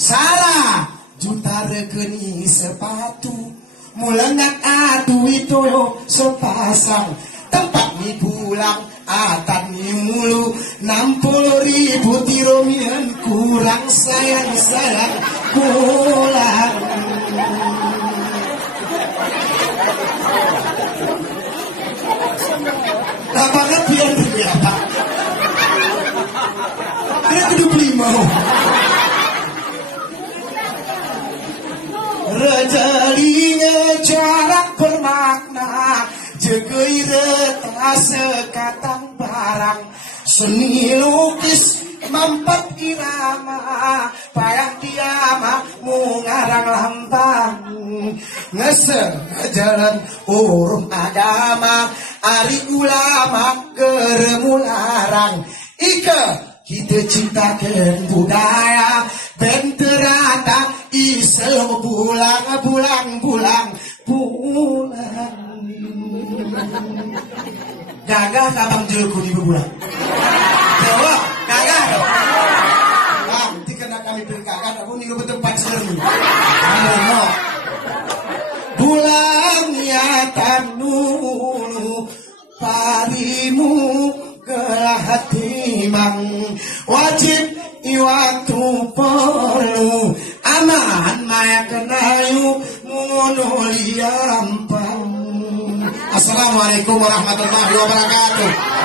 salah juta regeni sepatu mulengat adu itu sepasang tempat ni pulang atan ni mulu 60.000 tiromian kurang sayang pulang tak banget biar berapa dia kudu beli mau rejalinya jarak bermakna jegoi reta sekatang barang seni lukis mampet irama payah diama mungarang lambang ngese jalan urung agama ari ulama geremularang ike kita cintakan budaya benterata Islam pulang gagah kabang jelku di bulan jawab gagah nanti kena kami berkakan aku nih bertempat serem bulan nyatan dulu parimu gelah timang wajib iwaktu perlu aman maya kenayu ngono liampang. Assalamualaikum warahmatullahi wabarakatuh.